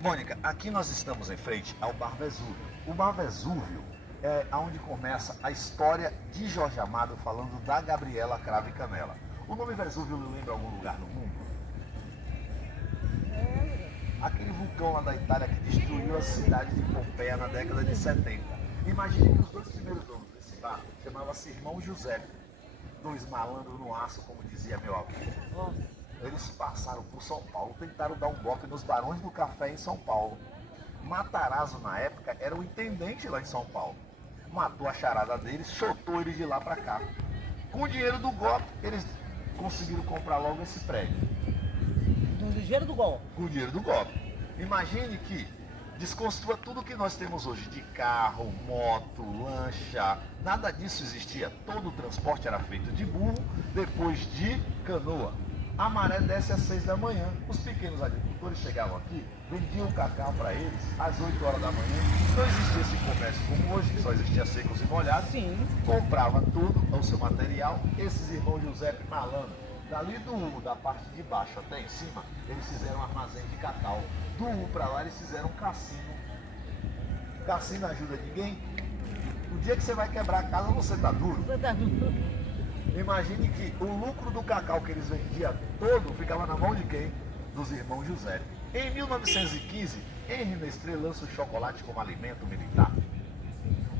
Mônica, aqui nós estamos em frente ao Bar Vesúvio. O Bar Vesúvio é onde começa a história de Jorge Amado falando da Gabriela Cravo e Canela. O nome Vesúvio lhe lembra algum lugar no mundo? Aquele vulcão lá da Itália que destruiu a cidade de Pompeia na década de 70. Imagine que os dois primeiros donos desse bar chamavam-se Irmão José. Dois malandros no aço, como dizia meu avô. Eles passaram por São Paulo, tentaram dar um golpe nos Barões do Café em São Paulo. Matarazzo, na época, era o intendente lá em São Paulo. Matou a charada deles, chutou eles de lá pra cá. Com o dinheiro do golpe, eles conseguiram comprar logo esse prédio. Do dinheiro do golpe? Com o dinheiro do golpe. Imagine que desconstrua tudo que nós temos hoje de carro, moto, lancha. Nada disso existia. Todo o transporte era feito de burro, depois de canoa. A maré desce às 6 da manhã. Os pequenos agricultores chegavam aqui, vendiam o cacau para eles às 8 horas da manhã. Não existia esse comércio como hoje, que só existia secos e molhados. Sim. Comprava tudo, o seu material. Esses irmãos José Malandro, dali do U, da parte de baixo até em cima, eles fizeram um armazém de cacau. Do U para lá, eles fizeram um cassino. Cassino ajuda ninguém? O dia que você vai quebrar a casa, você tá duro. Você tá duro. Imagine que o lucro do cacau que eles vendiam todo ficava na mão de quem? Dos irmãos José. Em 1915, Henri Nestlé lança o chocolate como alimento militar.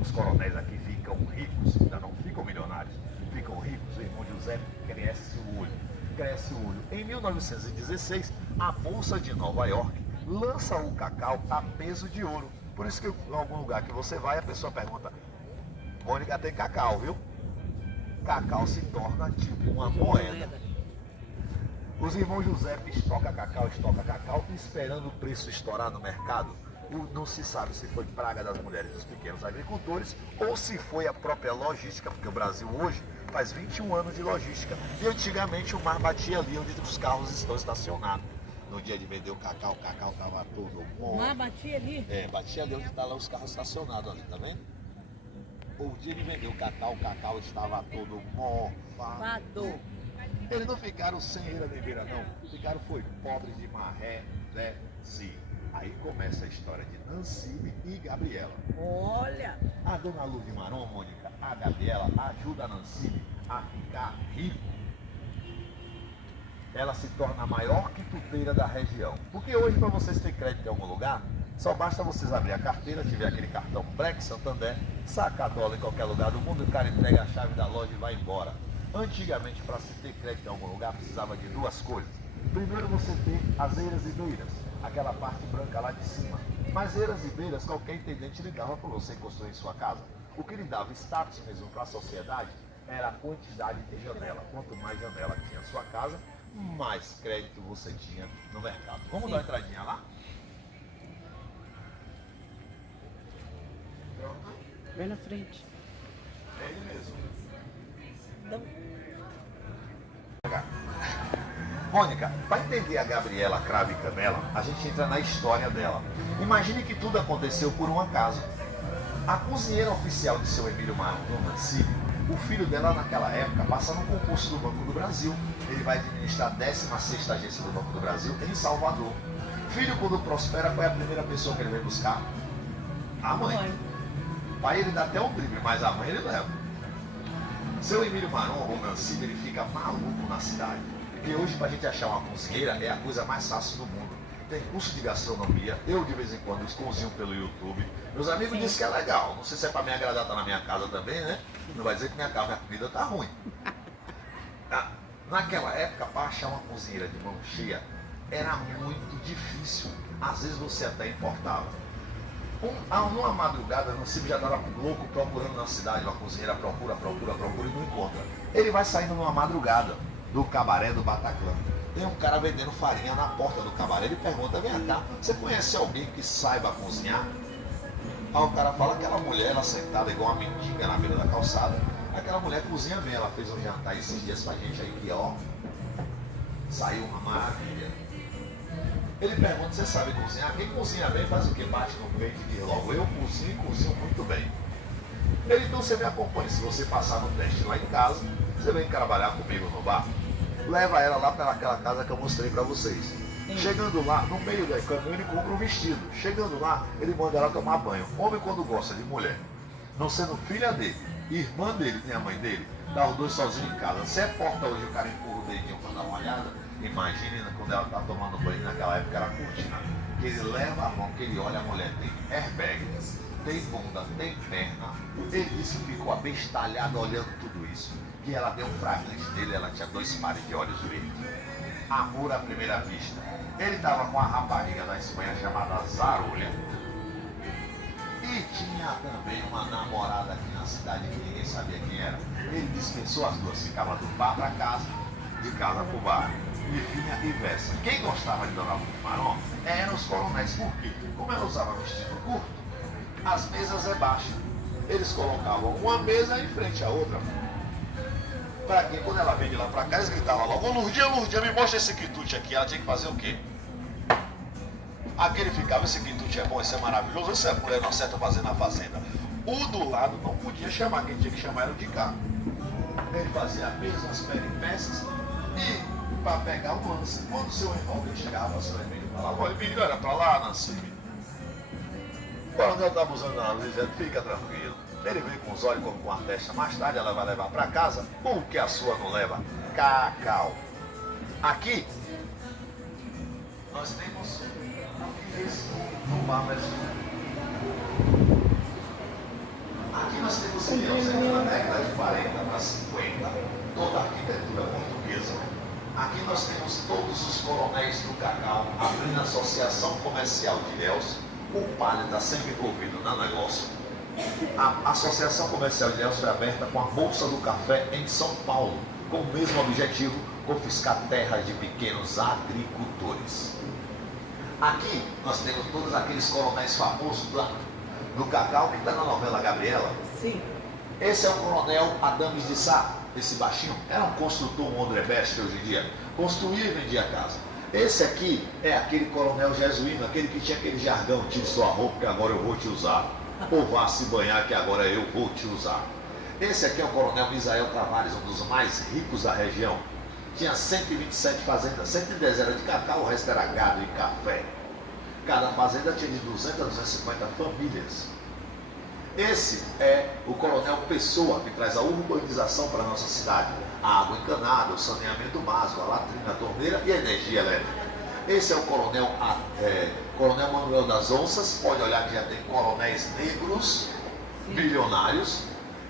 Os coronéis aqui ficam ricos, ainda não ficam milionários, ficam ricos. O irmão José cresce o olho, cresce o olho. Em 1916, a Bolsa de Nova York lança o cacau a peso de ouro. Por isso que em algum lugar que você vai, a pessoa pergunta: Mônica, tem cacau, viu? Cacau se torna tipo uma moeda. Os irmãos José estoca cacau, esperando o preço estourar no mercado. Não se sabe se foi praga das mulheres dos pequenos agricultores ou se foi a própria logística, porque o Brasil hoje faz 21 anos de logística. E antigamente o mar batia ali onde os carros estão estacionados. No dia de vender o cacau estava todo bom. O mar batia ali? É, batia ali onde estão lá os carros estacionados ali, tá vendo? O dia de vender o cacau estava todo mofado. Eles não ficaram sem eira nem beira não, ficaram foi pobres de maré, né? Sim. Aí começa a história de Nancime e Gabriela. Olha! A dona Lúcia Maron, Mônica, a Gabriela ajuda a Nancime a ficar rico. Ela se torna a maior quituteira da região. Porque hoje, para vocês terem crédito em algum lugar, só basta vocês abrir a carteira, tiver aquele cartão Black Santander, sacar dólar em qualquer lugar do mundo, o cara entrega a chave da loja e vai embora. Antigamente, para se ter crédito em algum lugar, precisava de duas coisas. Primeiro, você ter as eiras e beiras, aquela parte branca lá de cima. Mas eiras e beiras, qualquer intendente lhe dava para você construir sua casa. O que lhe dava status mesmo para a sociedade era a quantidade de janela. Quanto mais janela tinha a sua casa, mais crédito você tinha no mercado. Vamos dar uma entradinha lá? Vai na frente. É ele mesmo. Então, Mônica, para entender a Gabriela Cravo e Canela, a gente entra na história dela. Imagine que tudo aconteceu por um acaso. A cozinheira oficial de seu Emílio Nancime, o filho dela naquela época passa no concurso do Banco do Brasil. Ele vai administrar a 16ª agência do Banco do Brasil em Salvador. Filho, quando prospera, qual é a primeira pessoa que ele vai buscar? A mãe. O pai ele dá até um drible, mas a mãe ele leva. Seu Emílio Maron, ou Nancime, ele fica maluco na cidade. Porque hoje, para a gente achar uma cozinheira, é a coisa mais fácil do mundo. Tem curso de gastronomia, eu de vez em quando cozinho pelo YouTube. Meus amigos dizem que é legal. Não sei se é para me agradar, tá na minha casa também, né? Não vai dizer que minha comida tá ruim. Naquela época, para achar uma cozinheira de mão cheia, era muito difícil. Às vezes você até importava. Numa madrugada, Nancime já estava louco procurando na cidade, uma cozinheira procura e não encontra. Ele vai saindo numa madrugada do cabaré do Bataclan. Tem um cara vendendo farinha na porta do cabaré. Ele pergunta: vem cá, você conhece alguém que saiba cozinhar? Aí o cara fala: aquela mulher, ela sentada igual uma mendiga na beira da calçada. Aquela mulher cozinha bem, ela fez um jantar esses dias pra gente aí, que ó, saiu uma maravilha. Ele pergunta: você sabe cozinhar? Quem cozinha bem faz o quê? Bate no peito e diz logo: eu cozinho e cozinho muito bem. Ele: então você me acompanha. Se você passar no teste lá em casa, você vem trabalhar comigo no bar. Leva ela lá para aquela casa que eu mostrei para vocês. Chegando lá, no meio do caminho, ele compra um vestido. Chegando lá, ele manda ela tomar banho. Homem, quando gosta de mulher, não sendo filha dele, irmã dele, nem a mãe dele, dá os dois sozinhos em casa. Se é porta hoje, o cara empurra o dedinho para dar uma olhada. Imagine quando ela está tomando banho, naquela época era curtina. Que ele leva a mão, que ele olha, a mulher tem airbag, tem bunda, tem perna. Ele disse que ficou abestalhado olhando tudo isso. Que ela deu um flagrante dele, ela tinha 2 pares de olhos verdes. Amor à primeira vista. Ele estava com uma rapariga da Espanha chamada Zarulha. E tinha também uma namorada aqui na cidade que ninguém sabia quem era. Ele dispensou as duas, ficava do bar para casa, de casa para o bar. E vinha e versa. Quem gostava de Dona Ruth Maron eram os coronéis. Por quê? Como ela usava vestido curto, as mesas é baixa. Eles colocavam uma mesa em frente à outra. Para quê? Quando ela veio de lá para cá, eles gritavam logo: ô Lourdinha, me mostra esse quitute aqui. Ela tinha que fazer o quê? Aquele ficava: esse quitute é bom, esse é maravilhoso, esse é a mulher não certa fazendo na fazenda. O do lado não podia chamar, quem tinha que chamar era o de cá. Ele fazia mesmas peripécias e, para pegar o lance, quando seu irmão chegava, seu Emílio falava: olha, Emílio, olha para lá, Nancy. Quando eu estava usando a luz, dizendo: fica tranquilo. Ele veio com os olhos como com a testa. Mais tarde ela vai levar para casa o que a sua não leva: cacau. Aqui nós temos esse no bar brasileiro. Aqui nós temos na década de 40 para 50, toda a arquitetura portuguesa. Aqui nós temos todos os coronéis do cacau, abrindo a Associação Comercial de Ilhéus. O padre está sempre envolvido no negócio. A Associação Comercial de Ilhéus foi aberta com a Bolsa do Café em São Paulo, com o mesmo objetivo: confiscar terras de pequenos agricultores. Aqui nós temos todos aqueles coronéis famosos do cacau que está na novela Gabriela. Sim. Esse é o coronel Adames de Sá, esse baixinho. Era um construtor, um André Best hoje em dia. Construía e vendia casa. Esse aqui é aquele coronel jesuíno, aquele que tinha aquele jargão: tire sua roupa que agora eu vou te usar. Ou vá se banhar que agora eu vou te usar. Esse aqui é o coronel Misael Tavares, um dos mais ricos da região. Tinha 127 fazendas, 110 era de cacau, o resto era gado e café. Cada fazenda tinha de 200 a 250 famílias. Esse é o coronel Pessoa, que traz a urbanização para a nossa cidade. A água encanada, o saneamento básico, a latrina, a torneira e a energia elétrica. Esse é o coronel Manuel das Onças. Pode olhar que já tem coronéis negros, bilionários.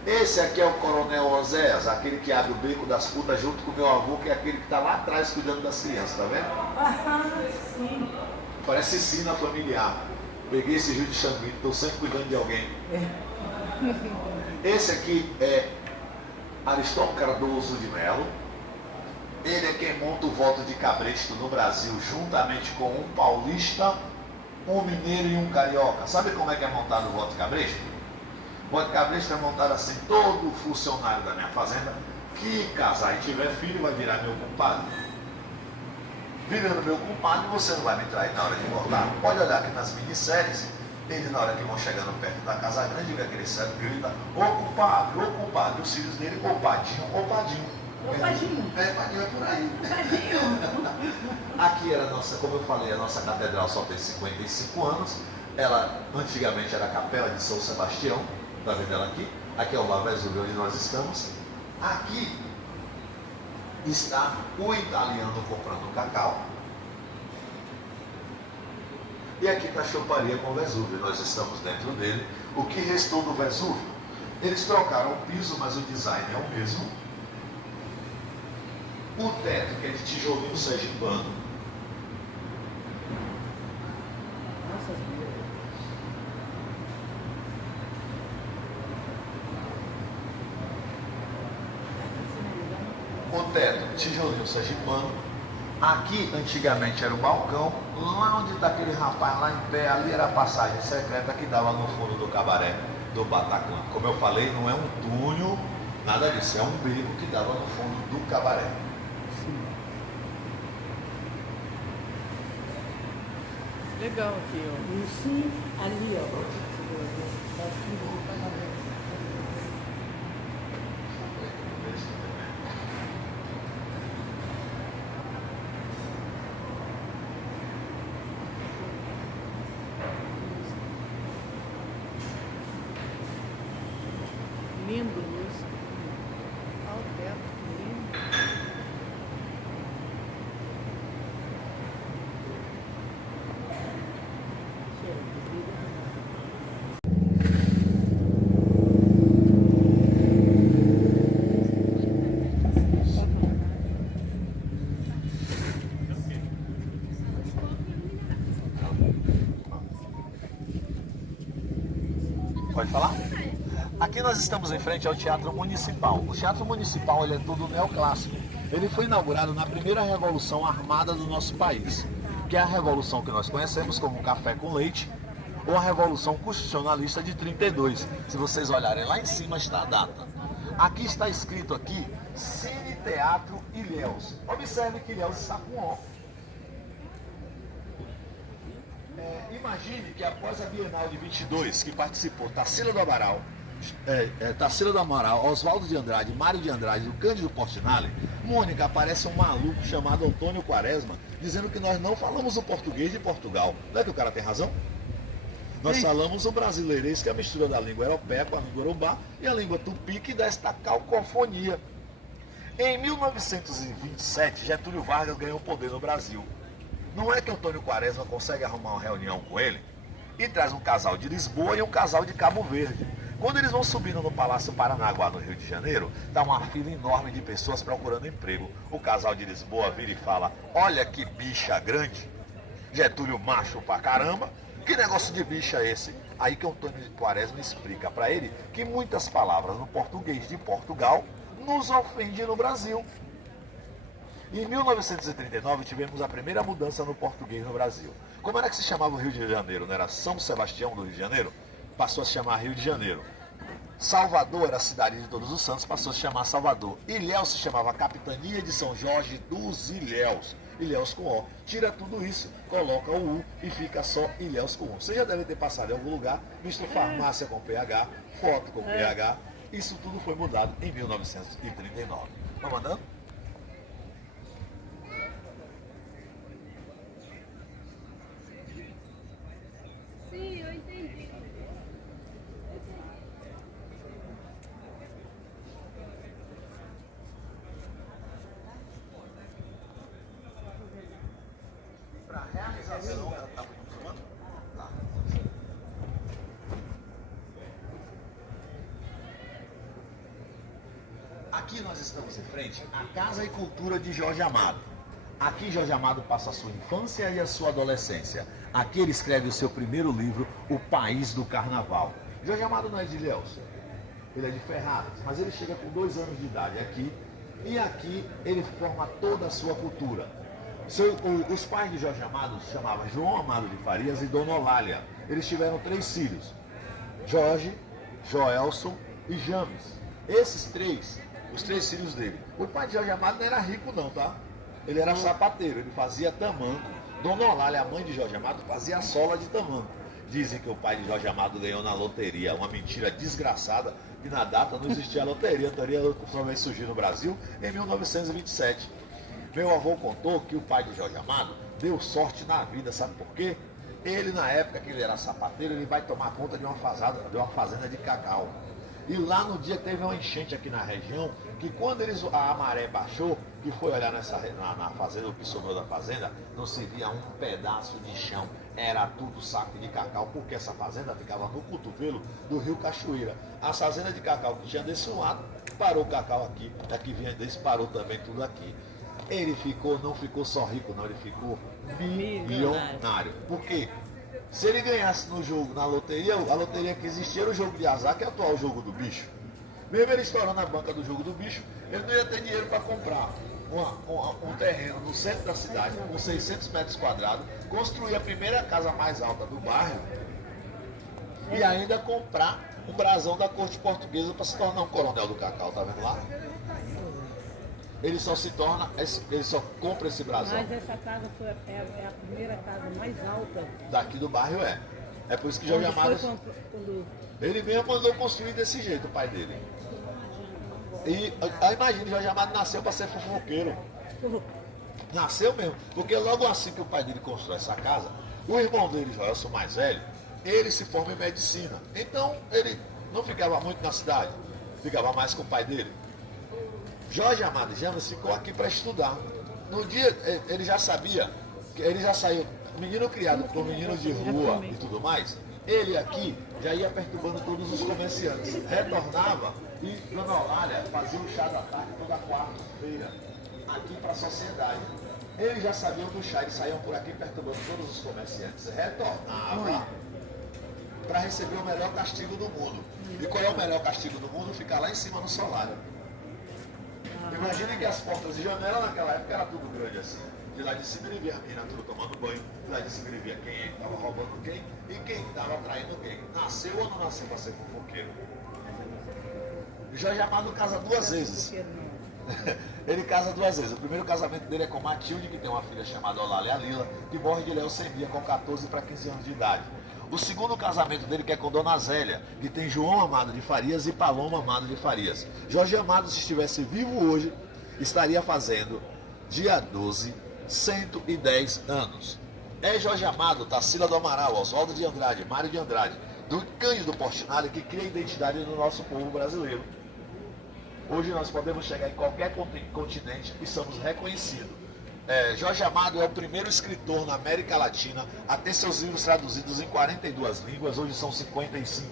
Esse aqui é o coronel Oséias, aquele que abre o beco das putas junto com o meu avô, que é aquele que está lá atrás cuidando das crianças, tá vendo? Sim. Parece sina familiar. Peguei esse Gil de Xanguito, estou sempre cuidando de alguém. Esse aqui é Aristóteles Cardoso de Melo. Ele é quem monta o voto de cabresto no Brasil, juntamente com um paulista, um mineiro e um carioca. Sabe como é que é montado o voto de cabresto? O voto de cabresto é montado assim: todo funcionário da minha fazenda que casar e tiver filho vai virar meu compadre. Virando meu compadre, você não vai me trair na hora de votar. Pode olhar aqui nas minisséries, eles na hora que vão chegando perto da Casa Grande, vê aquele cego grita: ô compadre, os filhos dele: ô padinho, ô padinho. Padinho. Padinho é por aí. Aqui era a nossa, como eu falei, a nossa catedral só tem 55 anos. Ela antigamente era a Capela de São Sebastião. Está vendo ela aqui? Aqui é o Bar Vesúvio onde nós estamos. Aqui está o italiano comprando cacau. E aqui está a choparia com o Vesúvio. Nós estamos dentro dele. O que restou do Vesúvio? Eles trocaram o piso, mas o design é o mesmo. O teto, que é de tijolinho sergipano. O teto, tijolinho sergipano. Aqui, antigamente, era o balcão. Lá onde está aquele rapaz, lá em pé, ali era a passagem secreta que dava no fundo do cabaré do Bataclan. Como eu falei, não é um túnel, nada disso. É um beco que dava no fundo do cabaré. Legal aqui, ó. Isso ali, ó. Pode falar? Aqui nós estamos em frente ao Teatro Municipal. O Teatro Municipal ele é tudo neoclássico. Ele foi inaugurado na primeira revolução armada do nosso país, que é a revolução que nós conhecemos como Café com Leite, ou a Revolução Constitucionalista de 32. Se vocês olharem lá em cima está a data. Aqui está escrito aqui, Cine Teatro Ilhéus. Observe que Ilhéus está com O. Imagine que após a Bienal de 22, que participou Tarsila do Amaral, Oswaldo de Andrade, Mário de Andrade e o Cândido Portinari, Mônica, aparece um maluco chamado Antônio Quaresma, dizendo que nós não falamos o português de Portugal. Não é que o cara tem razão? Nós falamos o brasileirês, que é a mistura da língua europeia com a língua urubá e a língua tupi, que dá esta cacofonia. Em 1927, Getúlio Vargas ganhou poder no Brasil. Não é que Antônio Quaresma consegue arrumar uma reunião com ele e traz um casal de Lisboa e um casal de Cabo Verde. Quando eles vão subindo no Palácio Paranaguá, no Rio de Janeiro, está uma fila enorme de pessoas procurando emprego. O casal de Lisboa vira e fala, olha que bicha grande. Getúlio macho pra caramba. Que negócio de bicha é esse? Aí que Antônio Quaresma explica para ele que muitas palavras no português de Portugal nos ofendem no Brasil. Em 1939 tivemos a primeira mudança no português no Brasil. Como era que se chamava o Rio de Janeiro? Não era São Sebastião do Rio de Janeiro? Passou a se chamar Rio de Janeiro. Salvador era a cidade de Todos os Santos, passou a se chamar Salvador. Ilhéus se chamava Capitania de São Jorge dos Ilhéus. Ilhéus com O. Tira tudo isso, coloca o U e fica só Ilhéus com O. Você já deve ter passado em algum lugar, visto farmácia com PH, foto com PH. Isso tudo foi mudado em 1939. Tá mandando? Sim, eu entendi. Para realização, tá funcionando? Tá. Aqui nós estamos em frente à Casa e Cultura de Jorge Amado. Aqui Jorge Amado passa a sua infância e a sua adolescência. Aqui ele escreve o seu primeiro livro, O País do Carnaval. Jorge Amado não é de Ilhéus, ele é de Ferradas, mas ele chega com 2 anos de idade aqui, e aqui ele forma toda a sua cultura. Os pais de Jorge Amado se chamavam João Amado de Farias e Dona Olália. Eles tiveram 3 filhos, Jorge, Joelson e James. Esses 3, os 3 filhos dele. O pai de Jorge Amado não era rico não, tá? Ele era sapateiro, ele fazia tamanco. Dona Olália, a mãe de Jorge Amado, fazia a sola de tamanco. Dizem que o pai de Jorge Amado ganhou na loteria, uma mentira desgraçada, que na data não existia loteria. A loteria somente surgiu no Brasil em 1927. Meu avô contou que o pai de Jorge Amado deu sorte na vida, sabe por quê? Ele, na época que ele era sapateiro, ele vai tomar conta de uma fazenda de cacau. E lá no dia teve uma enchente aqui na região, que quando a maré baixou, que foi olhar na fazenda, o que sobrou da fazenda, não se via um pedaço de chão, era tudo saco de cacau, porque essa fazenda ficava no cotovelo do rio Cachoeira. A fazenda de cacau que tinha desse lado, parou o cacau aqui, daqui vinha desse, parou também tudo aqui. Ele não ficou só rico não, ele ficou milionário. Por quê? Se ele ganhasse no jogo, na loteria, a loteria que existia era o jogo de azar, que é o atual jogo do bicho. Mesmo ele estourando a banca do jogo do bicho, ele não ia ter dinheiro para comprar um terreno no centro da cidade, com 600 metros quadrados, construir a primeira casa mais alta do bairro e ainda comprar um brasão da corte portuguesa para se tornar um coronel do cacau, tá vendo lá? Ele só compra esse brasão. Mas essa casa é a primeira casa mais alta. Daqui do bairro é. É por isso que Jorge Amado... Ele mesmo mandou construir desse jeito, o pai dele. E aí imagina, Jorge Amado nasceu para ser fofoqueiro. Nasceu mesmo. Porque logo assim que o pai dele constrói essa casa, o irmão dele, Joelson, mais velho, ele se forma em medicina. Então ele não ficava muito na cidade, ficava mais com o pai dele. Jorge Amado James ficou aqui para estudar. No dia, ele já sabia, ele já saiu, menino criado por menino de rua e tudo mais, ele aqui já ia perturbando todos os comerciantes. Retornava e Dona Olália fazia um chá da tarde toda quarta-feira, aqui para a sociedade. Ele já sabia do chá, eles saíam por aqui perturbando todos os comerciantes. Retornava, para receber o melhor castigo do mundo. E qual é o melhor castigo do mundo? Ficar lá em cima no solário. Imaginem que as portas de janela naquela época era tudo grande assim. De lá de cima ele via a menina tudo tomando banho, de lá de cima ele via quem é que estava roubando quem e quem estava traindo quem. Nasceu ou não nasceu para ser fofoqueiro? Jorge Amado casa duas vezes. Ele casa duas vezes. O primeiro casamento dele é com Matilde, que tem uma filha chamada Olália Lila, que morre de leucemia com 14 para 15 anos de idade. O segundo casamento dele que é com Dona Zélia, que tem João Amado de Farias e Paloma Amado de Farias. Jorge Amado, se estivesse vivo hoje, estaria fazendo, dia 12, 110 anos. É Jorge Amado, Tarsila do Amaral, Oswaldo de Andrade, Mário de Andrade, do Cândido Portinari, que cria a identidade do nosso povo brasileiro. Hoje nós podemos chegar em qualquer continente e somos reconhecidos. Jorge Amado é o primeiro escritor na América Latina a ter seus livros traduzidos em 42 línguas, hoje são 55.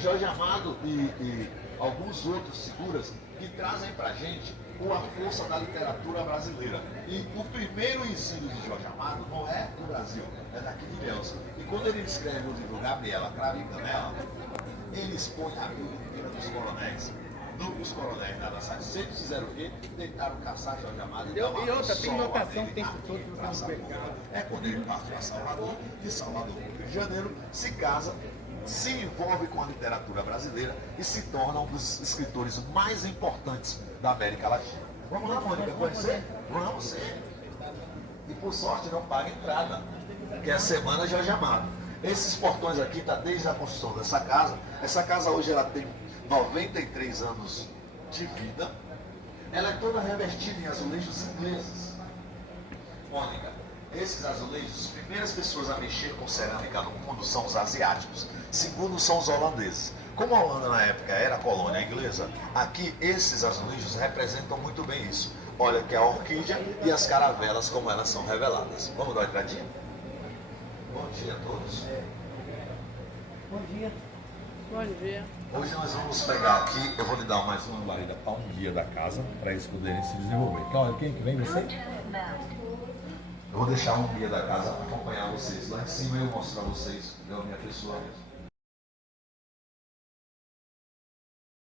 Jorge Amado e alguns outros figuras que trazem pra gente a força da literatura brasileira. E o primeiro ensino de Jorge Amado não é do Brasil, é daqui de Ilhéus. E quando ele escreve o livro Gabriela, Cravo e Canela, ele expõe a vida inteira dos coronéis. Os coronéis nada satisfeitos fizeram o quê? Tentaram caçar Jorge Amado. E outra, tem notação o tempo todo que você não pegava. É quando ele parte para Salvador, de Salvador para o Rio de Janeiro, se casa, se envolve com a literatura brasileira e se torna um dos escritores mais importantes da América Latina. Vamos lá, Mônica, conhecer? Vamos sim. E por sorte não paga entrada, que é a Semana Jorge Amado. Esses portões aqui estão desde a construção dessa casa. Essa casa hoje ela tem 93 anos de vida. Ela é toda revestida em azulejos ingleses. Mônica, esses azulejos, as primeiras pessoas a mexer com cerâmica no mundo são os asiáticos. Segundo são os holandeses. Como a Holanda na época era colônia inglesa, aqui esses azulejos representam muito bem isso. Olha que é a orquídea e as caravelas como elas são reveladas. Vamos dar uma entradinha? Bom dia a todos. Bom dia. Bom dia. Hoje nós vamos pegar aqui, eu vou lhe dar mais uma barriga para um guia da casa, para eles poderem se desenvolver. Então, olha, quem que vem? Você? Eu vou deixar um guia da casa acompanhar vocês lá em cima e eu mostro para vocês, eu minha pessoa mesmo.